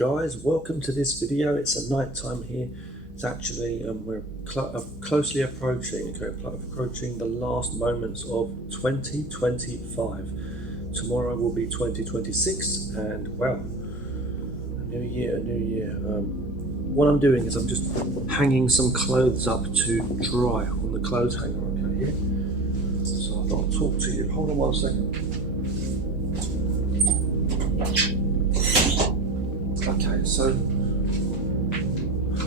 guys, welcome to this video. It's a night time here. It's actually we're closely approaching the last moments of 2025. Tomorrow will be 2026, and wow, a new year. What I'm doing is I'm just hanging some clothes up to dry on the clothes hanger. Okay, here. So I thought I'll talk to you. Hold on one second. Okay, so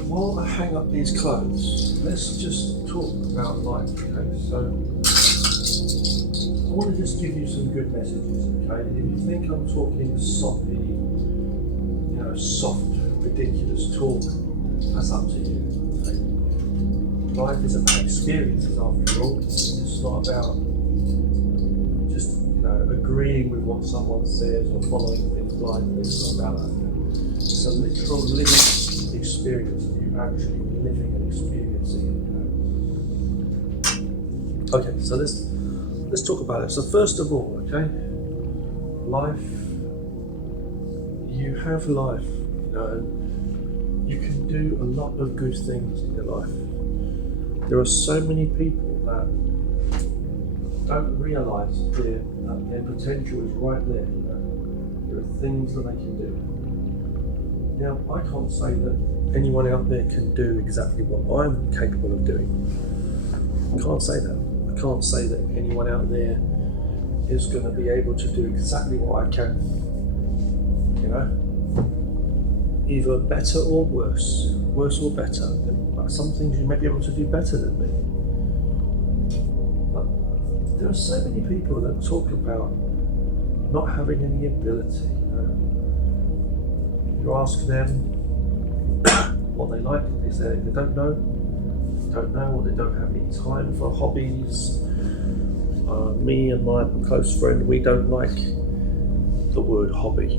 while I hang up these clothes, let's just talk about life. Okay, so I want to just give you some good messages. Okay, and if you think I'm talking soppy, soft, ridiculous talk, that's up to you. Okay? Life is about experiences, after all. It's not about just agreeing with what someone says or following things blindly. It's not about that. It's a literal living experience of you actually living and experiencing it. Okay, so let's talk about it. So first of all, okay, life. You have life, and you can do a lot of good things in your life. There are so many people that don't realise that their potential is right there. There are things that they can do. Now, I can't say that anyone out there can do exactly what I'm capable of doing. I can't say that. I can't say that anyone out there is going to be able to do exactly what I can. Either better or worse or better. But some things you may be able to do better than me. But there are so many people that talk about not having any ability. You ask them what they like, they say they don't know, or they don't have any time for hobbies. Me and my close friend, we don't like the word hobby,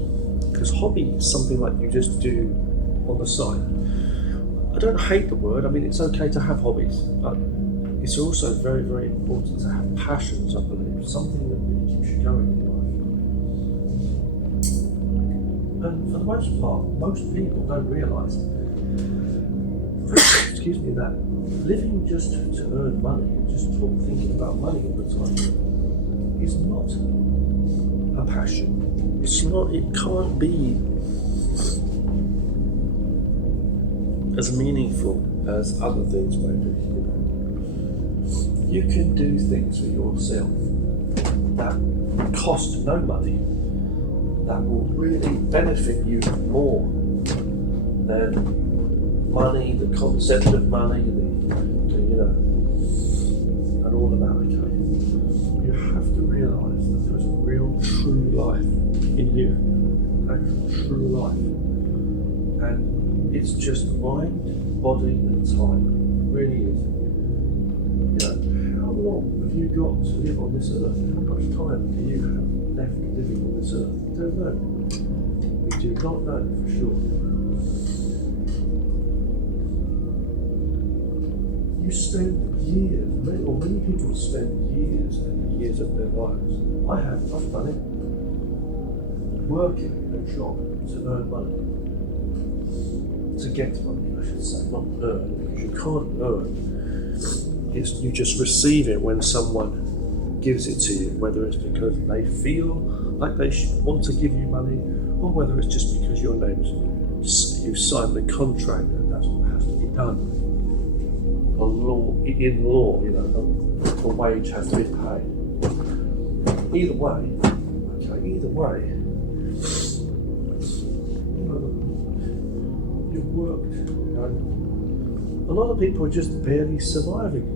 because hobby is something like you just do on the side. I don't hate the word. I mean, it's okay to have hobbies, but it's also very, very important to have passions, I believe, something that really keeps you going in life. And for the most part, most people don't realise that living just to earn money and just thinking about money all the time is not a passion. It can't be as meaningful as other things may be. You can do things for yourself that cost no money, that will really benefit you more than money, the concept of money, and all of that. Okay, you have to realise that there's a real, true life in you, actual true life, and it's just mind, body, and time. It really is. How long have you got to live on this earth? How much time do you have left living on this earth? We don't know. We do not know for sure. You spend years, many people spend years and years of their lives. I've done it. Working in a job to earn money. To get money, I should say, not earn, because you can't earn. You just receive it when someone gives it to you, whether it's because they feel like they want to give you money, or whether it's just because your name's, you signed the contract and that's what has to be done. In law, the wage has to be paid. Either way, you've worked. A lot of people are just barely surviving,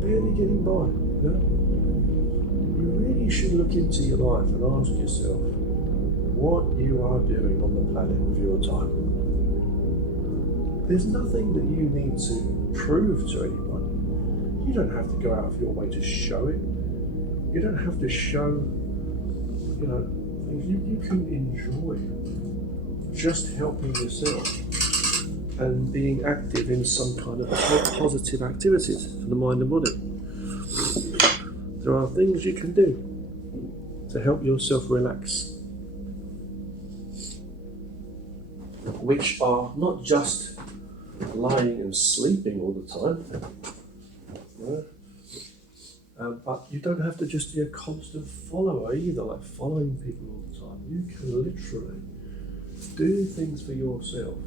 barely getting by. You really should look into your life and ask yourself what you are doing on the planet with your time. There's nothing that you need to prove to anyone. You don't have to go out of your way to show it. You don't have to show, things. You can enjoy just helping yourself and being active in some kind of positive activities for the mind and body. There are things you can do to help yourself relax. which are not just lying and sleeping all the time, right? But you don't have to just be a constant follower either, like following people all the time. You can literally do things for yourself,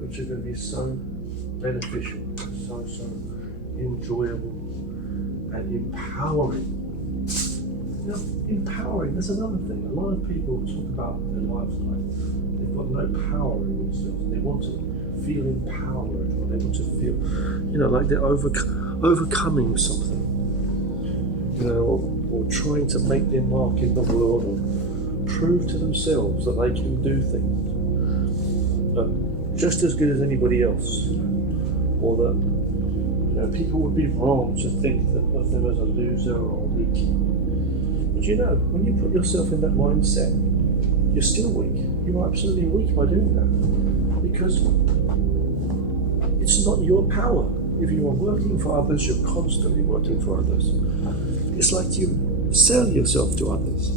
which are going to be so beneficial, so enjoyable and empowering. Empowering, that's another thing. A lot of people talk about their lives like they've got no power in themselves. They want to feel empowered, or they want to feel, like they're overcoming something, or trying to make their mark in the world, or prove to themselves that they can do things just as good as anybody else, or that people would be wrong to think of them as a loser or weak. But when you put yourself in that mindset, you're still weak. You are absolutely weak by doing that, because it's not your power. If you are working for others, you're constantly working for others. It's like you sell yourself to others.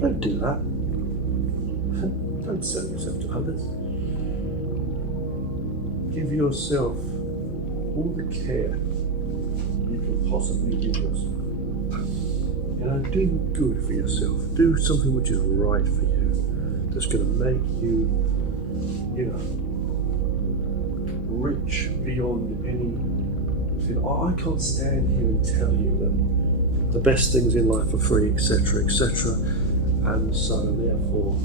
Don't do that. Don't sell yourself to others. Give yourself all the care you can possibly give yourself. Do good for yourself. Do something which is right for you. That's going to make you, rich beyond anything. I can't stand here and tell you that the best things in life are free, etc., etc. And so therefore,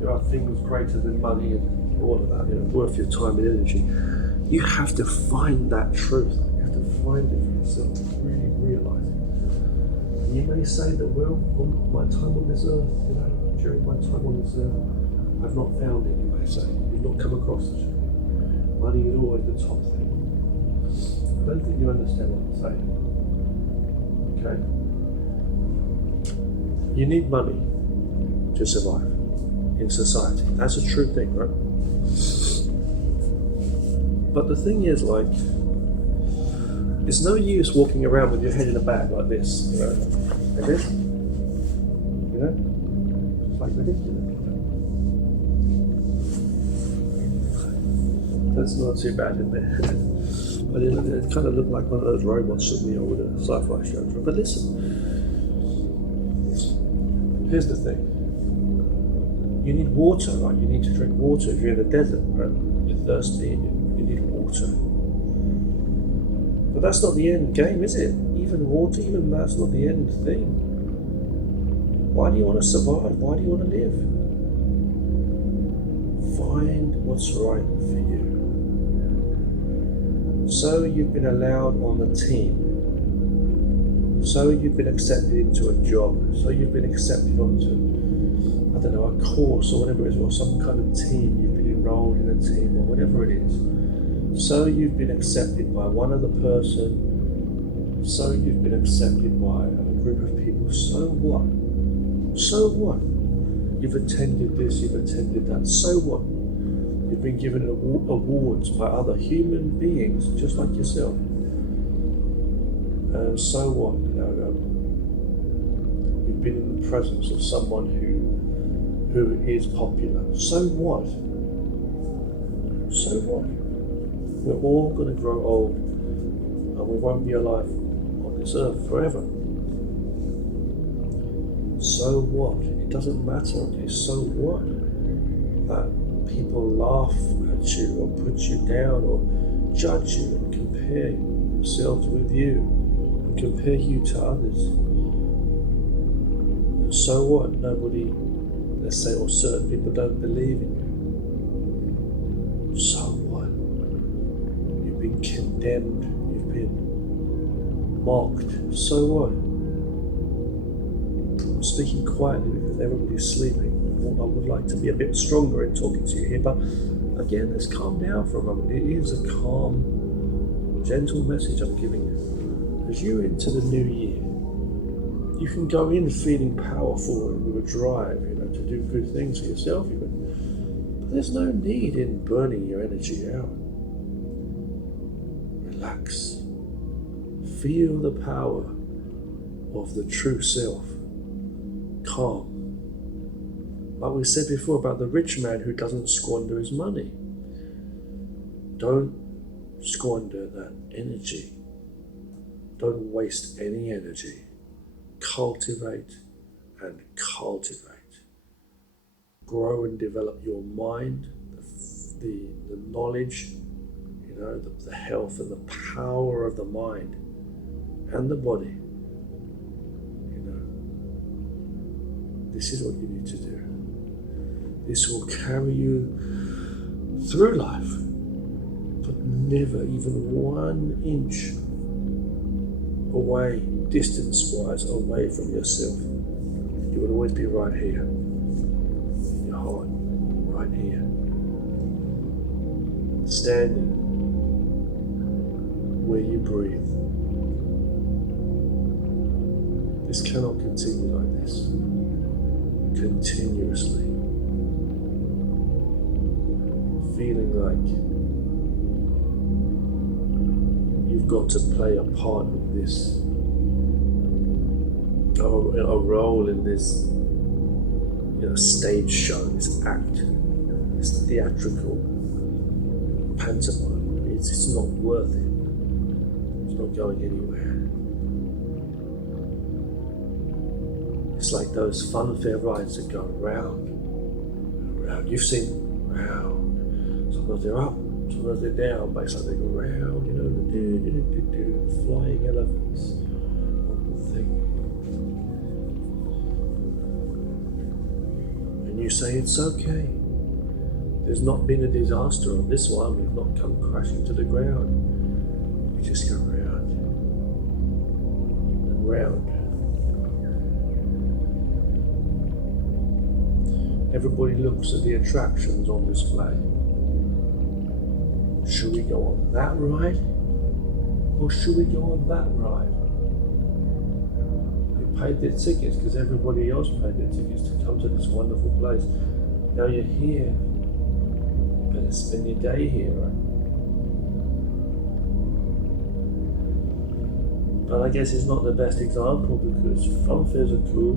there are things greater than money and all of that, worth your time and energy. You have to find that truth. You have to find it for yourself, really realize it. And you may say that, well, on my time on this earth, during my time on this earth, I've not found it, you may say. You've not come across it. Money is always the top thing. I don't think you understand what I'm saying. Okay? You need money to survive in society. That's a true thing, right? But the thing is, it's no use walking around with your head in a bag like this, like this, it's like ridiculous. That's not too bad in there. But it kind of looked like one of those robots that we all with a sci-fi show. But listen, here's the thing. You need water, right? You need to drink water if you're in the desert, right? You're thirsty, you need water. But that's not the end game, is it? Even water, even that's not the end thing. Why do you want to survive? Why do you want to live? Find what's right for you. So you've been allowed on the team. So you've been accepted into a job. So you've been accepted onto, a course or whatever it is, or some kind of team. You've been enrolled in a team or whatever it is. So you've been accepted by one other person. So you've been accepted by a group of people. So what? So what? You've attended this, you've attended that. So what? You've been given awards by other human beings just like yourself. And so what? You've been in the presence of someone who is popular. So what? So what? We're all going to grow old, and we won't be alive on this earth forever. So what? It doesn't matter. Okay, so what? That people laugh at you or put you down or judge you and compare themselves with you and compare you to others. And so what? Nobody, let's say, or certain people don't believe in you. So what? You've been condemned, you've been mocked. So what? I'm speaking quietly because everybody's sleeping. I would like to be a bit stronger in talking to you here, but again, let's calm down for a moment. It is a calm, gentle message I'm giving you. As you enter the new year, you can go in feeling powerful and with a drive, to do good things for yourself even. But there's no need in burning your energy out. Relax. Feel the power of the true self calm. Like we said before about the rich man who doesn't squander his money. Don't squander that energy. Don't waste any energy. Cultivate and cultivate. Grow and develop your mind, the knowledge, the health and the power of the mind and the body. This is what you need to do. This will carry you through life, but never even 1 inch away, distance-wise, away from yourself. You will always be right here, in your heart, right here, standing where you breathe. This cannot continue like this, continuously, feeling like you've got to play a part of this, a role in this stage show, this act, this theatrical pantomime. It's not worth it. It's not going anywhere. It's like those funfair rides that go round and round. You've seen round. Sometimes they're up, sometimes they're down, but it's like they go round, the flying elephants on the thing. And you say it's okay. There's not been a disaster on this one. We've not come crashing to the ground. We just go round and round. Everybody looks at the attractions on display. Should we go on that ride? Or should we go on that ride? They paid their tickets because everybody else paid their tickets to come to this wonderful place. Now you're here. You better spend your day here, right? But I guess it's not the best example because funfairs are cool.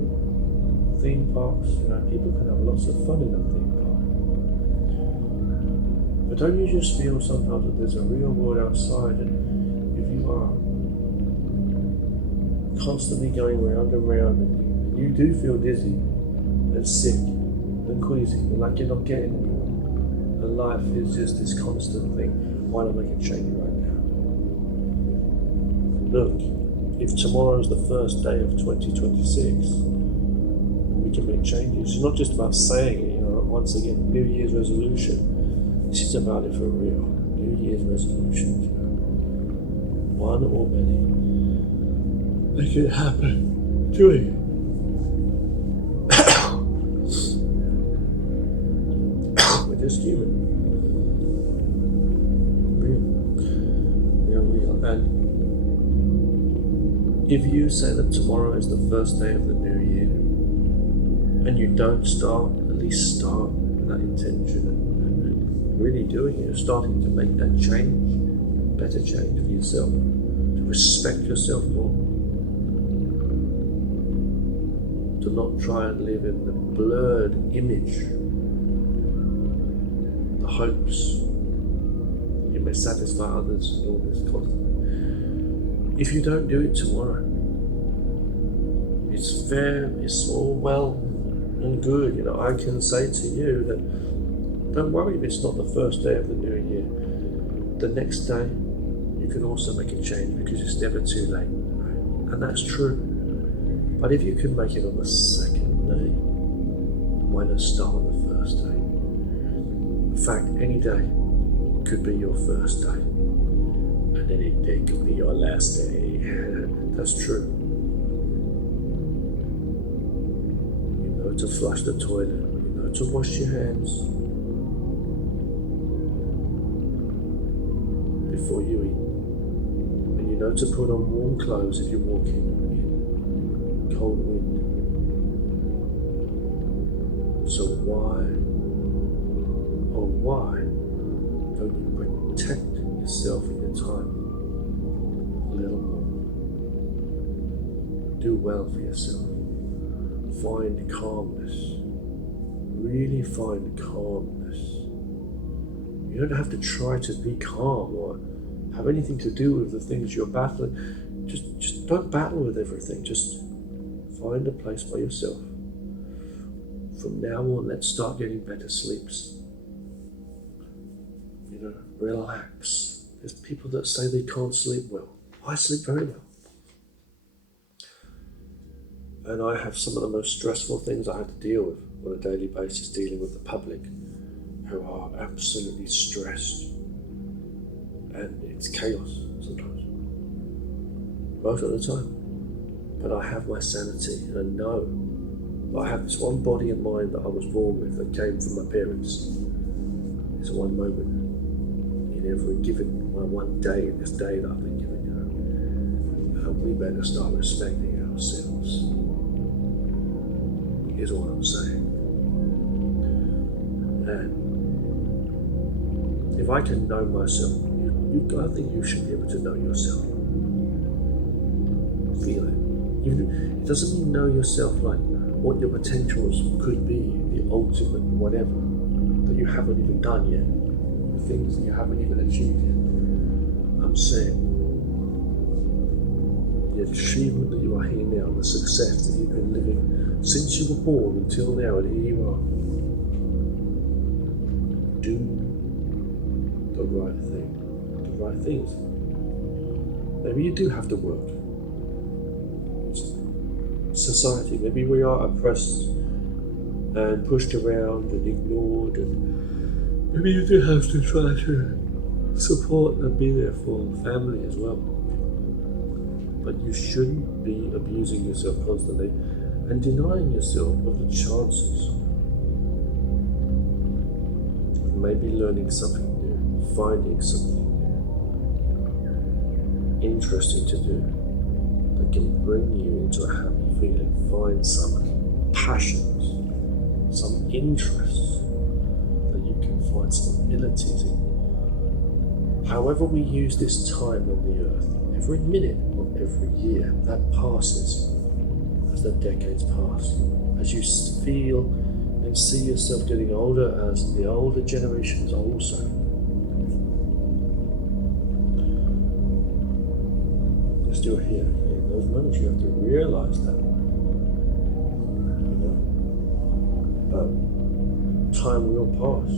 Theme parks, people can have lots of fun in a theme park. But don't you just feel sometimes that there's a real world outside, and if you are constantly going round and round, and you do feel dizzy and sick and queasy, and like you're not getting anywhere, and life is just this constant thing, why not make a change right now? Look, if tomorrow is the first day of 2026, to make changes. It's not just about saying it, once again, New Year's resolution. This is about it for real. New Year's resolutions. One or many. Make it happen. Do it. We're just human. Real. And if you say that tomorrow is the first day of the new year, and you don't start, at least start with that intention and really doing it, starting to make that change, better change for yourself, to respect yourself more, to not try and live in the blurred image, the hopes you may satisfy others and all this constantly. If you don't do it tomorrow, it's all well and good. I can say to you that don't worry if it's not the first day of the new year. The next day you can also make a change because it's never too late, right? And that's true. But if you can make it on the second day, why not start on the first day? In fact, any day could be your first day, and any day could be your last day. That's true. To flush the toilet, to wash your hands before you eat, and to put on warm clothes if you're walking in cold wind. So why don't you protect yourself in your time a little more? Do well for yourself. find calmness. Really find calmness. You don't have to try to be calm or have anything to do with the things you're battling. Just don't battle with everything. Just find a place by yourself. From now on, let's start getting better sleeps. Relax. There's people that say they can't sleep well. I sleep very well. And I have some of the most stressful things I have to deal with on a daily basis, dealing with the public who are absolutely stressed. And it's chaos sometimes. Most of the time. But I have my sanity, and I know I have this one body and mind that I was born with that came from my parents. It's one moment in every given one day, in this day that I've been given, we better start respecting ourselves. Is all I'm saying. And if I can know myself, I think you should be able to know yourself. Feel it. It doesn't mean know yourself like what your potentials could be, the ultimate whatever, that you haven't even done yet, the things that you haven't even achieved yet. I'm saying the achievement that you are here now, the success that you've been living since you were born until now, and here you are. Do the right thing. The right things. Maybe you do have to work. Society, maybe we are oppressed and pushed around and ignored, and maybe you do have to try to support and be there for family as well. But you shouldn't be abusing yourself constantly and denying yourself of the chances of maybe learning something new, finding something new, interesting to do, that can bring you into a happy feeling. Find some passions, some interests that you can find stabilities in. However we use this time on the earth, every minute of every year that passes, as the decades pass, as you feel and see yourself getting older, as the older generations also. You're still here. In those moments you have to realize that. Time will pass.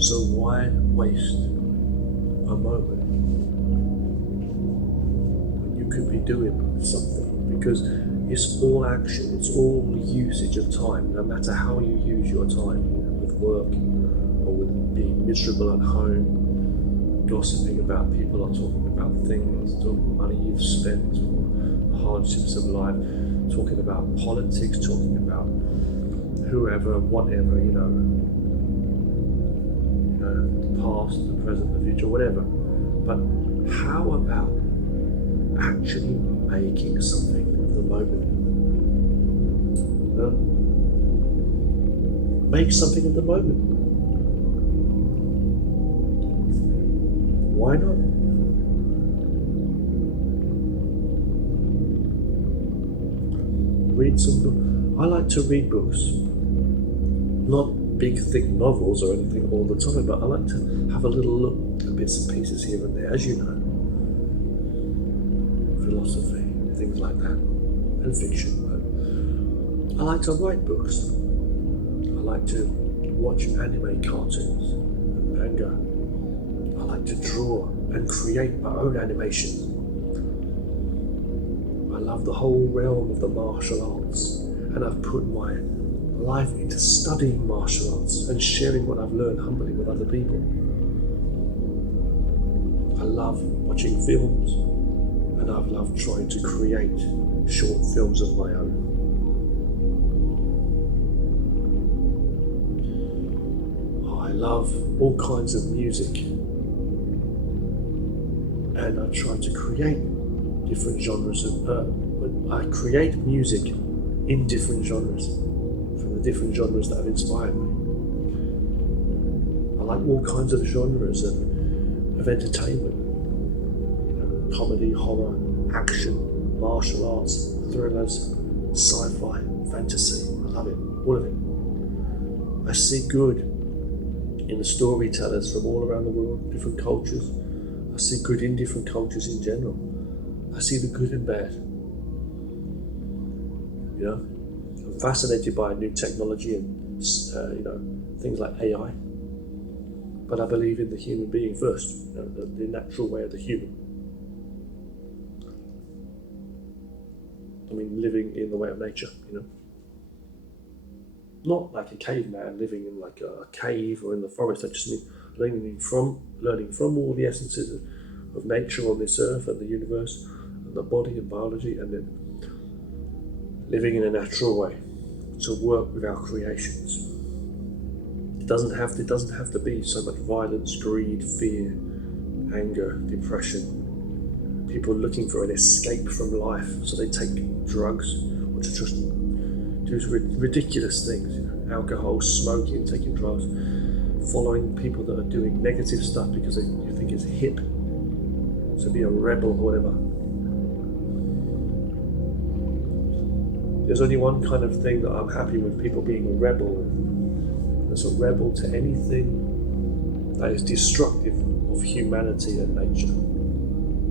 So why waste a moment when you could be doing something? Because it's all action, it's all usage of time, no matter how you use your time, with work or with being miserable at home, gossiping about people or talking about things, talking money you've spent, or hardships of life, talking about politics, talking about whoever, whatever, the past, the present, the future, whatever. But how about actually making something of the moment? Make something of the moment. Why not? Read some books. I like to read books. Not big, thick novels or anything all the time, but I like to have a little look at bits and pieces here and there, as you know. Philosophy, things like that, and fiction. But I like to write books. I like to watch anime cartoons and manga. I like to draw and create my own animation. I love the whole realm of the martial arts, and I've put my life into studying martial arts and sharing what I've learned humbly with other people. I love watching films, and I've loved trying to create short films of my own. I love all kinds of music, and I try to create different genres I create music in different genres, from the different genres that have inspired me. I like all kinds of genres of entertainment, comedy, horror, action, martial arts, thrillers, sci-fi, fantasy. I love it, all of it. I see good in the storytellers from all around the world, different cultures. I see good in different cultures in general. I see the good and bad. You know, I'm fascinated by new technology and things like AI. But I believe in the human being first, the natural way of the human. I mean, living in the way of nature, Not like a caveman living in like a cave or in the forest. I just mean learning from all the essences of nature on this earth and the universe and the body and biology, and then living in a natural way to work with our creations. It doesn't have to be so much violence, greed, fear, anger, depression. People looking for an escape from life, so they take drugs or to just do ridiculous things, alcohol, smoking, taking drugs, following people that are doing negative stuff because you think it's hip to be a rebel or whatever. There's only one kind of thing that I'm happy with people being a rebel with. There's a rebel to anything that is destructive of humanity and nature.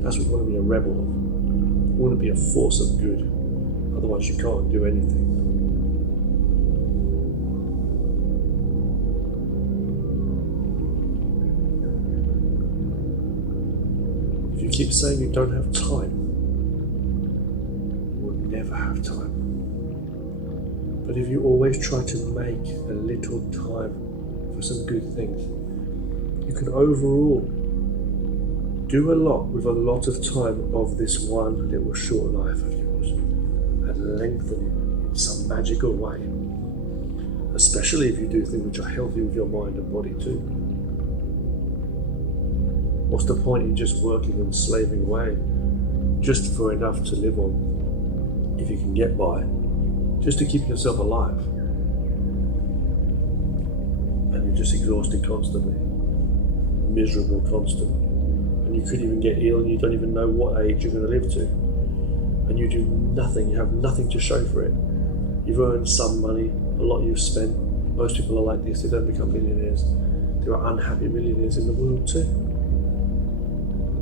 That's what you want to be a rebel of. You want to be a force of good. Otherwise you can't do anything. If you keep saying you don't have time, you will never have time. But if you always try to make a little time for some good things, you can overall do a lot with a lot of time of this one little short life of yours and lengthen it in some magical way. Especially if you do things which are healthy with your mind and body too. What's the point in just working and slaving away just for enough to live on, if you can get by, just to keep yourself alive? And you're just exhausted constantly, miserable constantly, and you couldn't even get ill and you don't even know what age you're going to live to. And you do nothing, you have nothing to show for it. You've earned some money, a lot you've spent. Most people are like this, they don't become millionaires. There are unhappy millionaires in the world too.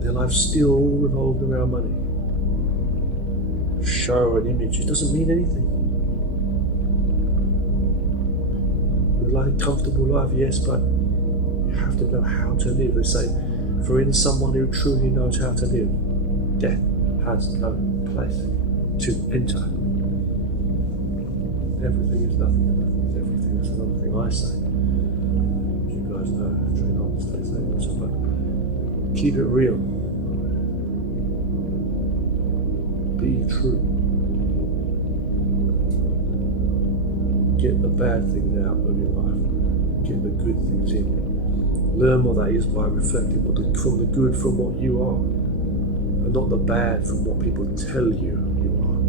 Their lives still revolved around money. Show an image, it doesn't mean anything. You like a comfortable life, yes, but you have to know how to live. They say, for in someone who truly knows how to live, death has no place to enter. Everything is nothing and nothing is everything. That's another thing I say. As you guys know, I train on the state language, but keep it real. Be true. Get the bad things out of your life. Get the good things in. Learn what that is by reflecting from the good from what you are, and not the bad from what people tell you you are.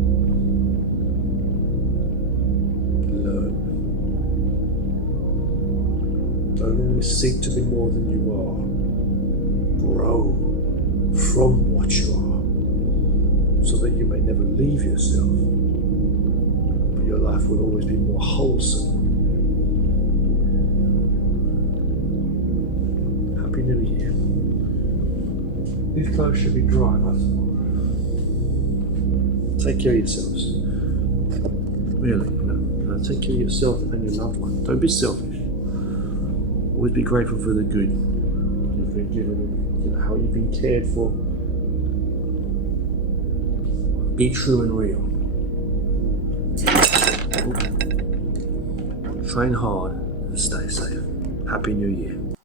Learn. Don't always seek to be more than you are. Grow from what you are, so that you may never leave yourself, but your life will always be more wholesome. Happy New Year. These clothes should be dry, but take care of yourselves. Really, take care of yourself and your loved one. Don't be selfish. Always be grateful for the good you've been given, how you've been cared for. Be true and real. Train hard and stay safe. Happy New Year.